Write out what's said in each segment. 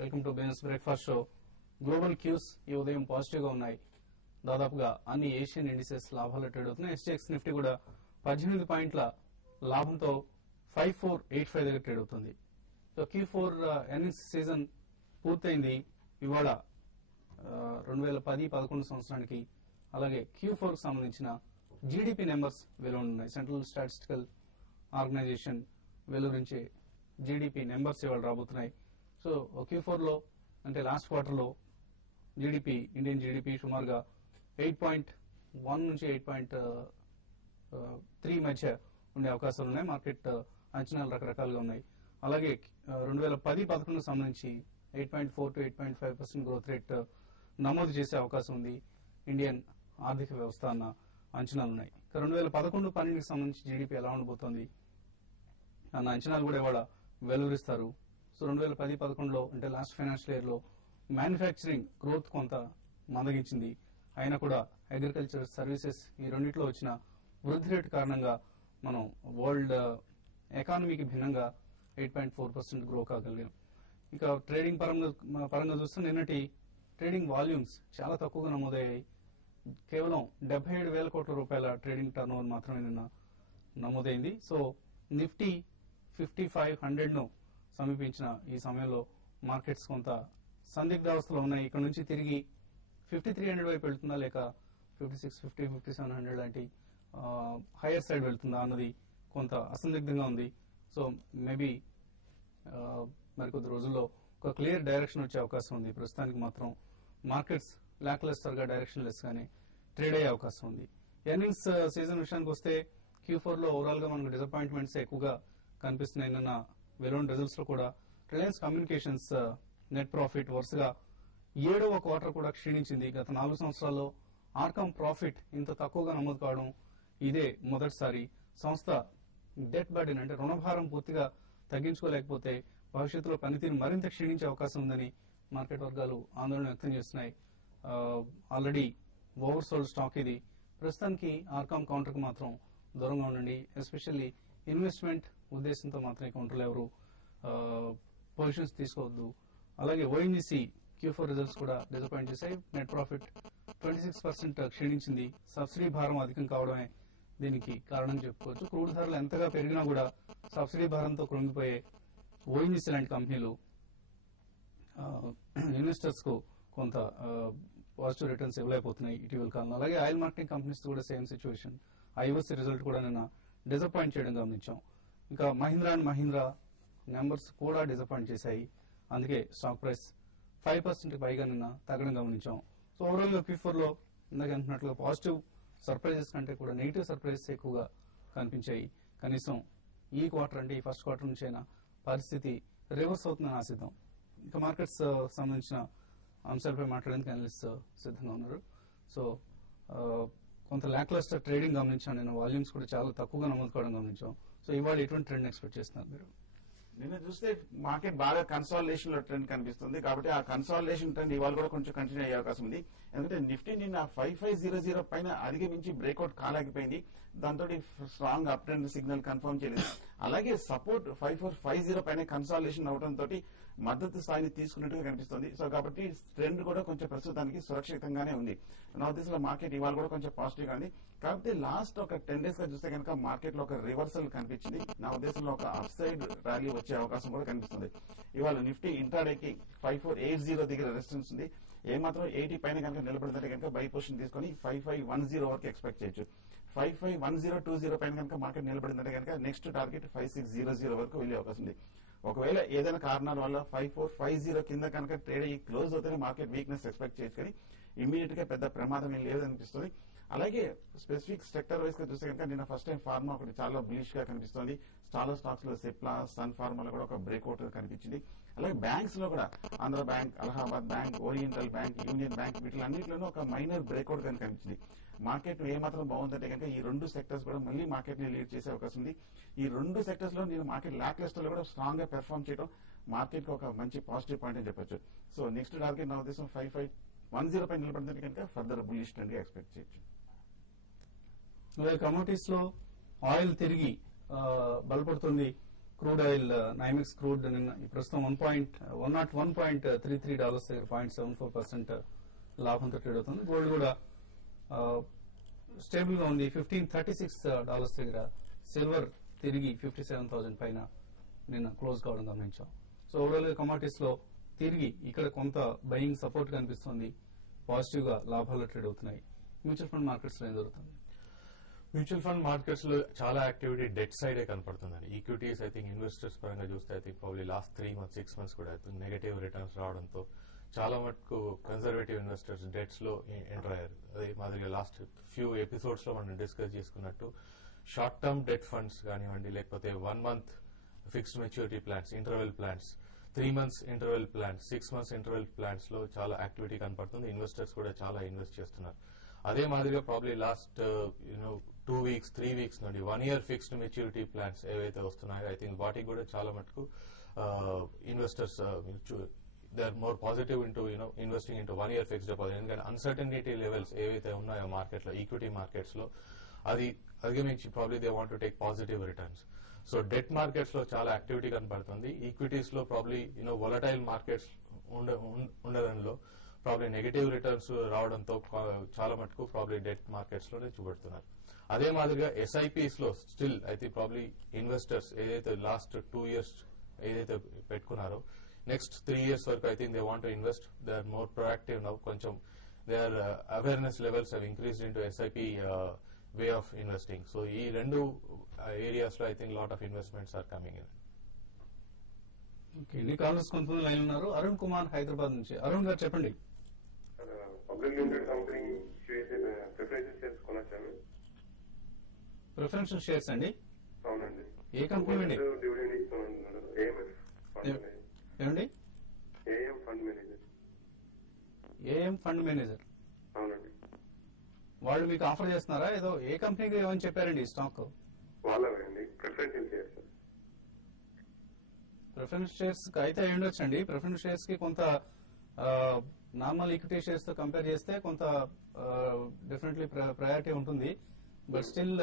Welcome to business breakfast show. Global cues ఈ ఉదయం positive గా ఉన్నాయి. దాదాపుగా అన్ని ఏషియన్ ఇండిసెస్ లాభాలు ట్రేడ్ అవుతున్నాయి. ఎస్టీఎక్స్ నిఫ్టీ కూడా 18 పాయింట్ల లాభంతో 5485 దగ్గర ట్రేడ్ అవుతుంది. సో Q4 ఎర్నింగ్స్ సీజన్ పూర్తయింది ఇవాళ 2010-11 సంవత్సరానికి. అలాగే Q4 కు సంబంధించిన జీడీపీ నెంబర్స్ వెలువడున్నాయి. సెంట్రల్ స్టాటిస్టికల్ ఆర్గనైజేషన్ వెలువరించే జీడీపీ నెంబర్స్ ఇవాళ రాబోతున్నాయి. సో Q4 లో అంటే లాస్ట్ క్వార్టర్ లో జీడీపీ, ఇండియన్ జీడీపీ సుమారుగా 8.1 నుంచి 8.3 మధ్య ఉండే అవకాశాలు ఉన్నాయి. మార్కెట్ అంచనాలు రకరకాలుగా ఉన్నాయి. అలాగే 2010-11 సంబంధించి 8.4 to 8.5% గ్రోత్ రేట్ నమోదు చేసే అవకాశం ఉంది ఇండియన్ ఆర్థిక వ్యవస్థ అన్న అంచనాలు ఉన్నాయి. 2011-12కి సంబంధించి జీడీపీ ఎలా ఉండబోతోంది అన్న అంచనాలు కూడా ఇవాళ వెలువరిస్తారు. సో 2010-11లో అంటే లాస్ట్ ఫైనాన్షియల్ ఇయర్ లో మ్యానుఫ్యాక్చరింగ్ గ్రోత్ కొంత మందగించింది. అయినా కూడా అగ్రికల్చర్, సర్వీసెస్ ఈ రెండింటిలో వచ్చిన వృద్ధి రేటు కారణంగా మనం వరల్డ్ ఎకానమీకి భిన్నంగా 8.4% గ్రో కాగలిగాం. ఇక ట్రేడింగ్ పరంగా చూస్తే నిన్నటి ట్రేడింగ్ వాల్యూమ్స్ చాలా తక్కువగా నమోదయ్యాయి. కేవలం 77,000 కోట్ల రూపాయల ట్రేడింగ్ టర్న్ ఓవర్ మాత్రమే నిన్న నమోదైంది. సో నిఫ్టీ 5500 ను సమీపించిన ఈ సమయంలో మార్కెట్స్ కొంత సందిగ్ధావస్థలో ఉన్నాయి. ఇక్కడ నుంచి తిరిగి 5300 వైపు వెళ్తుందా లేక 5650, 5700 లాంటి హైయర్ సైడ్ వెళ్తుందా అన్నది కొంత అసందిగ్ధంగా ఉంది. సో మేబీ మరికొద్ది రోజుల్లో ఒక క్లియర్ డైరెక్షన్ వచ్చే అవకాశం ఉంది. ప్రస్తుతానికి మాత్రం మార్కెట్స్ లాక్లెస్టర్ గా, డైరెక్షన్ లెస్ గానే ట్రేడ్ అయ్యే అవకాశం ఉంది. ఎర్నింగ్స్ సీజన్ విషయానికి వస్తే Q4 లో ఓవరాల్ గా మనకు డిసప్పాయింట్మెంట్స్ ఎక్కువగా కనిపిస్తున్నాయి. నిన్న వెలువడిన రిజల్ట్స్ లో కూడా రిలయన్స్ కమ్యూనికేషన్స్ నెట్ ప్రాఫిట్ వరుసగా 7వ క్వార్టర్ కూడా క్షీణించింది. గత 4 సంవత్సరాల్లో ఆర్కామ్ ప్రాఫిట్ ఇంత తక్కువగా నమోదు కావడం ఇదే మొదటిసారి. సంస్థ డెట్ బర్డెన్ అంటే రుణభారం పూర్తిగా తగ్గించుకోలేకపోతే భవిష్యత్తులో పనితీరు మరింత క్షీణించే అవకాశం ఉందని మార్కెట్ వర్గాలు ఆందోళన వ్యక్తం చేస్తున్నాయి. ఆల్రెడీ ఓవర్ సోల్డ్ స్టాక్ ఇది. ప్రస్తుతానికి ఆర్కామ్ కౌంటర్ కు మాత్రం దూరంగా ఉండండి. ఎస్పెషల్లీ ఇన్వెస్ట్మెంట్ ఉద్దేశంతో మాత్రం ఈ కౌంటర్లో ఎవరు పొజిషన్స్ తీసుకోవద్దు. అలాగే ఓఎన్జీసీ Q4 రిజల్ట్స్ కూడా డిసప్పాయింట్ చేశాయి. Net profit 26% క్షీణించింది. సబ్సిడీ భారం అధికం కావడమే దీనికి కారణం చెప్పుకోవచ్చు. క్రూడ్ ధరలు ఎంతగా పెరిగినా కూడా సబ్సిడీ భారంతో కృంగిపోయే ఓఎన్జీసీ లాంటి కంపెనీలు ఇన్వెస్టర్స్ కు కొంత పాజిటివ్ రిటర్న్స్ ఇవ్వలేకపోతున్నాయి ఇటీవల కాలంలో. అలాగే ఆయిల్ మార్కెటింగ్ కంపెనీస్ కూడా సేమ్ సిచ్యువేషన్. ఐఓసీ రిజల్ట్ కూడా నిన్న డిసప్పాయింట్ చేయడం గమనించాం. ఇంకా మహీంద్రా అండ్ మహీంద్రా నెంబర్స్ కూడా డిసప్పాయింట్ చేశాయి. అందుకే స్టాక్ ప్రైస్ 5% పైగా నిన్న తగ్గడం గమనించాం. సో ఓవరాల్ గా Q4 లో ఇందాక అంటున్నట్లుగా పాజిటివ్ సర్ప్రైజెస్ కంటే కూడా నెగిటివ్ సర్ప్రైజెస్ ఎక్కువగా కనిపించాయి. కనీసం ఈ క్వార్టర్ అంటే ఈ ఫస్ట్ క్వార్టర్ నుంచి అయినా పరిస్థితి రివర్స్ అవుతుందని ఆశిద్దాం. ఇంకా మార్కెట్స్ సంబంధించిన అంశాలపై మాట్లాడేందుకు అనలిస్ట్ సిద్ధంగా ఉన్నారు. సో కొంత లాక్లస్టర్ ట్రేడింగ్ గమనించాం. నేను వాల్యూమ్స్ కూడా చాలా తక్కువగా నమోదు కావడం గమనించాం. సో ఇవాళ ఎటువంటి ట్రెండ్ ఎక్స్పెక్ట్ చేస్తున్నారు మీరు? నిన్న చూస్తే మార్కెట్ బాగా కన్సాలిడేషన్ లో ట్రెండ్ కనిపిస్తుంది. కాబట్టి ఆ కన్సాలిడేషన్ ట్రెండ్ ఇవాళ కూడా కొంచెం కంటిన్యూ అయ్యే అవకాశం ఉంది. ఎందుకంటే నిఫ్టీ నిన్న 5500 పైన అధిగమించి బ్రేక్అవుట్ కాలేకపోయింది. దాంతో strong up trend signal confirm చేయలేదు. అలాగే సపోర్ట్ 5450 పైన కన్సాలిడేషన్ అవడంతో మద్దతు స్థాయిని తీసుకున్నట్టుగా కనిపిస్తుంది. సో కాబట్టి ట్రెండ్ కూడా కొంచెం ప్రస్తుతానికి సురక్షితంగానే ఉంది. నా ఉద్దేశంలో మార్కెట్ ఇవాళ కూడా కొంచెం పాజిటివ్ గా ఉంది. కాకపోతే లాస్ట్ ఒక 10 డేస్ గా చూస్తే కనుక మార్కెట్ లో ఒక రివర్సల్ కనిపించింది. నా ఉద్దేశంలో ఒక అప్ సైడ్ ర్యాలీ వచ్చే అవకాశం కూడా కనిపిస్తుంది. ఇవాళ నిఫ్టీ ఇంట్రాడేకి 5480 దగ్గర రెసిస్టెన్స్ ఉంది. ఏమాత్రం 80 పైన కనుక నిలబడిందంటే కనుక బై పొజిషన్ తీసుకుని 5510 వరకు ఎక్స్పెక్ట్ చేయొచ్చు. 551020 పైన కనుక మార్కెట్ నిలబడిందంటే కనుక నెక్స్ట్ టార్గెట్ 5600 వరకు వెళ్లే అవకాశం ఉంది. ఒకవేళ ఏదైనా కారణాల వల్ల 5450 కింద కనుక ట్రేడ్ అయ్యి క్లోజ్ అవుతేనే మార్కెట్ వీక్నెస్ ఎక్స్పెక్ట్ చేయొచ్చు. కానీ ఇమీడియట్ గా పెద్ద ప్రమాదం ఏం లేదనిపిస్తుంది. అలాగే స్పెసిఫిక్ సెక్టర్ వైస్ గా చూస్తే కనుక నిన్న ఫస్ట్ టైం ఫార్మా ఒకటి చాలా బులిష్ గా కనిపిస్తుంది. చాలా స్టాక్స్ లో సిప్లా, సన్ ఫార్మాలో కూడా ఒక బ్రేక్అవుట్ కనిపించింది. అలాగే బ్యాంక్స్ లో కూడా Andhra bank, Allahabad bank, oriental bank, union bank వీటిలన్నింటిలోనూ ఒక మైనర్ బ్రేక్అవుట్ గా కనిపించింది. మార్కెట్ ఏమాత్రం బాగుందంటే కనుక ఈ రెండు సెక్టర్స్ కూడా మళ్ళీ మార్కెట్ ని లీడ్ చేసే అవకాశం ఉంది. ఈ రెండు సెక్టర్స్ లో నేను మార్కెట్ లాక్లెస్టర్ లో కూడా స్ట్రాంగ్ గా పెర్ఫార్మ్ చేయడం మార్కెట్ కి ఒక మంచి పాజిటివ్ పాయింట్ అని చెప్పొచ్చు. సో నెక్స్ట్ టార్గెట్ నా ఉద్దేశం 5510 పై నిలబడిందంటే కనుక ఫర్దర్ బులిష్ ట్రెండ్ గా ఎక్స్పెక్ట్ చేయొచ్చు. కమోడిటీస్ లో ఆయిల్ తిరిగి బలపడుతుంది. క్రూడ్ ఆయిల్ నైమిక్స్ క్రూడ్ నిన్న ప్రస్తుతం $101.33 దగ్గర 0.74% లాభంతో ట్రేడ్ అవుతుంది. గోల్డ్ కూడా స్టేబుల్ గా ఉంది, $1536 దగ్గర. సిల్వర్ తిరిగి 57,000 పైన నిన్న క్లోజ్ కావడం గమనించాం. సో ఓవరాల్ గా కమాడిటీస్ లో తిరిగి ఇక్కడ కొంత బయింగ్ సపోర్ట్ కనిపిస్తుంది, పాజిటివ్ గా లాభాల్లో ట్రేడ్ అవుతున్నాయి. మ్యూచువల్ ఫండ్ మార్కెట్స్ లో ఏం జరుగుతుంది? మ్యూచువల్ ఫండ్ మార్కెట్స్ లో చాలా యాక్టివిటీ డెట్ సైడే కనపడుతుందండి. ఈక్విటీస్ ఐ థింక్ ఇన్వెస్టర్స్ పరంగా చూస్తే I think probably last 3 months 6 months కూడా నెగటివ్ రిటర్న్స్ రావడంతో చాలా మటుకు కన్సర్వేటివ్ ఇన్వెస్టర్స్ డెట్స్ లో ఎంటర్ అయ్యారు. అదే మాదిరిగా లాస్ట్ ఫ్యూ ఎపిసోడ్స్ లో మనం డిస్కస్ చేసుకున్నట్టు షార్ట్ టర్మ్ డెట్ ఫండ్స్ కానివ్వండి, లేకపోతే 1 month fixed maturity plans, interval plans, 3 months interval plans, 6 months interval plans లో చాలా యాక్టివిటీ కనపడుతుంది. ఇన్వెస్టర్స్ కూడా చాలా ఇన్వెస్ట్ చేస్తున్నారు. అదే మాదిరిగా ప్రాబ్లీ లాస్ట్ 2 weeks 3 weeks నుండి 1 year ఫిక్స్డ్ మెచ్యూరిటీ ప్లాన్స్ ఏవైతే వస్తున్నాయో ఐ థింక్ వాటికి కూడా చాలా మటుకు investors they are more positive into investing into 1 year fixed deposit. ఎందుకంటే అన్సర్టనిటీ లెవెల్స్ ఏవైతే ఉన్నాయో మార్కెట్ లో, ఈక్విటీ మార్కెట్స్ లో అది అధిగమించి probably they want to take positive returns. So debt markets లో చాలా యాక్టివిటీ కనపడుతుంది. ఈక్విటీస్ లో ప్రాబ్లీ వొలటైల్ మార్కెట్స్ ఉండడంలో ప్రాబ్లీ నెగటివ్ రిటర్న్స్ రావడంతో చాలా మటుకు ప్రాబ్లీ డెట్ మార్కెట్స్ లోనే చూపెడుతున్నారు. అదే మాదిరిగా ఎస్ఐపిస్ లో స్టిల్ అయితే ప్రాబ్లీ ఇన్వెస్టర్స్ ఏదైతే లాస్ట్ 2 years ఏదైతే పెట్టుకున్నారో నెక్స్ట్ 3 years వరకు I think they want to invest. They are more proactive now. కొంచెం they are awareness levels have increased into SIP way of investing. So ఈ రెండు areas లో I think lot of investments are coming in. Okay, Congress కొంతమంది line ఉన్నారు. అరుణ్ కుమార్ హైదరాబాద్ నుంచి. అరుణ్ గారు చెప్పండి. Public limited company preferential shares కొనొచ్చాను. ప్రిఫరెన్షియల్ షేర్స్ అండి? అవునండి. ఏ కంపెనీ అండి? డివిడెండ్ ఇస్తామన్నారు. ఏమండి? AM fund manager. AM fund manager? అవునండి. వాళ్ళు మీకు ఆఫర్ చేస్తున్నారా? ఏదో ఏ కంపెనీకి ఏమని చెప్పారండి స్టాక్? వాళ్ళండి ప్రిఫరెన్షియల్ షేర్స్. ప్రిఫరెన్స్ షేర్స్ అయితే అయి ఉండొచ్చండి. ప్రిఫరెన్స్ షేర్స్ కి కొంత నార్మల్ ఈక్విటీ షేర్స్ తో కంపేర్ చేస్తే కొంత డెఫినెట్లీ ప్రయారిటీ ఉంటుంది. బట్ స్టిల్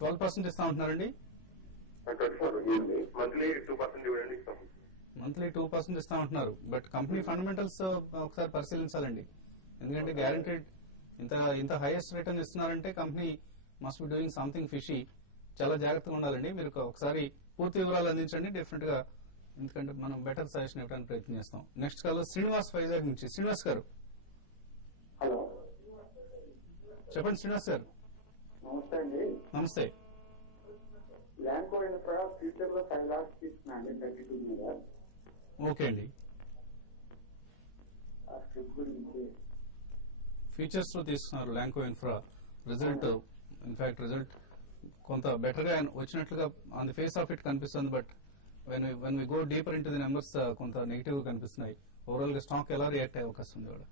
12% ఇస్తా ఉంటున్నారండి. మంత్లీ 2% డివిడెండ్ ఇస్తాం. మంత్లీ 2% ఇస్తా ఉంటున్నారు. బట్ కంపెనీ ఫండమెంటల్స్ ఒకసారి పరిశీలించాలండి. ఎందుకంటే గ్యారంటీడ్ ఇంత హైయెస్ట్ రిటర్న్ ఇస్తున్నారంటే company must be doing something fishy. చాలా జాగ్రత్తగా ఉండాలండి. మీరు ఒకసారి పూర్తి వివరాలు అందించండి డెఫినెట్ గా, ఎందుకంటే మనం బెటర్ సజెషన్ ఇవ్వడానికి ప్రయత్నం చేస్తాం. నెక్స్ట్ కాల్ శ్రీనివాస్ వైజాగ్ నుంచి. శ్రీనివాస్ గారు హలో, చెప్పండి. శ్రీనివాస్ గారు నమస్తే అండి. నమస్తే. ల్యాంకో ఇన్ఫ్రా ఫ్యూచర్ లో 5 lakhs తీసుకున్నాండి 32 మీద. ఓకే అండి. ఆ స్ట్రిప్ గురించి ఫీచర్స్ లో తీసుకున్నారు Lanco Infra. Result in fact result కొంత బెటర్ గా వచ్చినట్లుగా on the face of it కనిపిస్తుంది. But when we go deeper into the numbers కొంత నెగిటివ్ గా కనిపిస్తున్నాయి. ఓవరాల్ గా స్టాక్ ఎలా రియాక్ట్ అయ్యే అవకాశం ఉంది కూడా?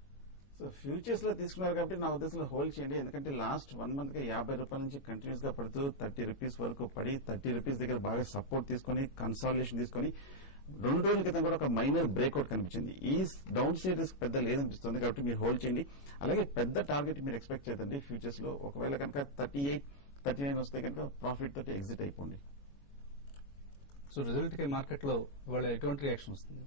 సో ఫ్యూచర్స్ లో తీసుకున్నారు కాబట్టి నా ఉద్దేశంలో హోల్డ్ చేయండి. ఎందుకంటే లాస్ట్ 1 month గా ₹50 నుంచి కంటిన్యూస్ గా పడుతూ ₹30 వరకు పడి ₹30 దగ్గర బాగా సపోర్ట్ తీసుకుని కన్సాలిడేషన్ తీసుకుని 2 రోజుల క్రితం కూడా ఒక మైనర్ బ్రేక్అవుట్ కనిపించింది. ఈ డౌన్ సైడ్ రిస్క్ పెద్ద లేదనిపిస్తుంది కాబట్టి మీరు హోల్డ్ చేయండి. అలాగే పెద్ద టార్గెట్ మీరు ఎక్స్పెక్ట్ చేయండి ఫ్యూచర్స్ లో. ఒకవేళ కనుక 38, 39 వస్తే కనుక ప్రాఫిట్ తోటి ఎగ్జిట్ అయిపోండి. సో రిజల్ట్ కి మార్కెట్ లో ఇవాళ ఎటువంటి రియాక్షన్ వస్తుంది?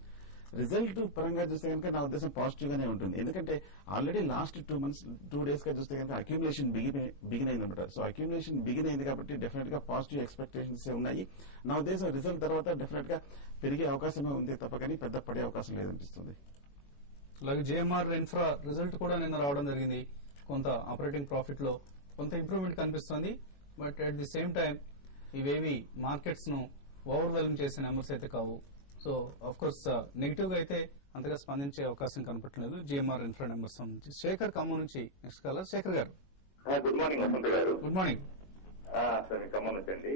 రిజల్ట్ పరంగా చూస్తే కనుక నా ఉద్దేశం పాజిటివ్ గానే ఉంటుంది. ఎందుకంటే ఆల్రెడీ లాస్ట్ 2 days గా చూస్తే కనుక అక్యుములేషన్ బిగిన్ అయిందన్నమాట. సో అక్యుములేషన్ బిగిన్ అయింది కాబట్టి డెఫినెట్ గా పాజిటివ్ ఎక్స్పెక్టేషన్స్ ఉన్నాయి. నా ఉద్దేశం రిజల్ట్ తర్వాత డెఫినెట్ గా పెరిగే అవకాశమే ఉంది తప్ప కానీ పెద్ద పడే అవకాశం లేదనిపిస్తుంది. అలాగే జేఎంఆర్ ఇన్ఫ్రా రిజల్ట్ కూడా నిన్న రావడం జరిగింది. కొంత ఆపరేటింగ్ ప్రాఫిట్ లో కొంత ఇంప్రూవ్మెంట్ కనిపిస్తుంది. But at the same time ఇవేవి మార్కెట్స్ ను ఓవర్వెల్మ్ చేసే నెంబర్స్ అయితే కావు. సో ఆఫ్ కోర్స్ నెగిటివ్ గా అయితే అంతగా స్పందించే అవకాశం కనపడలేదు జిఎంఆర్ ఇన్ఫ్రా నెంబర్స్ సంబంధించి. శేఖర్ ఖమ్మం నుంచి నెక్స్ట్ కాలర్. శేఖర్ గారు గుడ్ మార్నింగ్ వసంత్ గారు. Good morning sir. ఖమ్మం నుంచి అండి.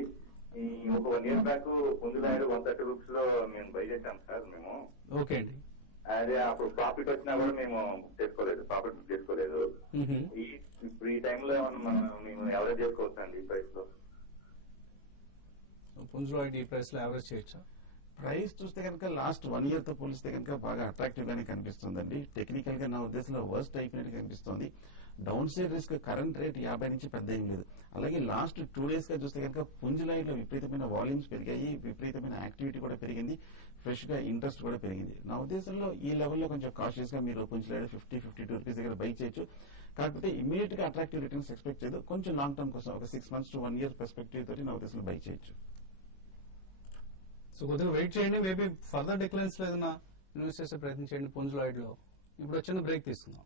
ఒక 1 year బ్యాక్ పుంజులాయలు ₹130 లో మేము బై చేశాం సార్. మేము ఓకే అండి. అదే అప్పుడు ప్రాఫిట్ వచ్చినా కూడా మేము ప్రాఫిట్ బుక్ చేసుకోలేదు. ఇప్పుడు ఈ టైంలో మేము ఎవరేజ్ చేసుకోవచ్చు అండి ఈ ప్రైస్ లో? పుంజులాయిడ్ ఈ ప్రైస్ లో యావరేజ్ చేయొచ్చా? ప్రైస్ చూస్తే కనుక లాస్ట్ 1 year తో పోలిస్తే కనుక బాగా అట్రాక్టివ్ గానే కనిపిస్తుందండి. టెక్నికల్ గా నా ఉద్దేశంలో వర్స్ట్ అయిపోయినట్టు కనిపిస్తుంది. Down side risk current rate 50 నుంచి పెద్ద ఏం లేదు. అలాగే లాస్ట్ 2 days గా చూస్తే కనుక పుంజులైడ్ లో విపరీతమైన వాల్యూమ్స్ పెరిగాయి, విపరీతమైన యాక్టివిటీ కూడా పెరిగింది, ఫ్రెష్ గా ఇంట్రెస్ట్ కూడా పెరిగింది. నా ఉద్దేశంలో ఈ లెవెల్లో కొంచెం కాషియస్ గా మీరు పుంజులైడ్ 50-52 రూపీస్ దగ్గర బై చేయొచ్చు. కాకపోతే ఇమీడియట్ గా అట్రాక్టివ్ రిటర్న్స్ ఎక్స్పెక్ట్ చేయదు. కొంచెం లాంగ్ టర్మ్ కోసం ఒక 6 months to 1 year పర్స్పెక్టివ్ తోటి నా ఉద్దేశంలో బై చేయొచ్చు. సో కొద్దిగా వెయిట్ చేయండి, మేబీ ఫర్దర్ డిక్లైన్స్ లో ఏదైనా ఇన్వెస్ట్ చేసే ప్రయత్నం చేయండి పుంజులాయిడ్ లో. ఇప్పుడు వచ్చిన బ్రేక్ తీసుకుందాం.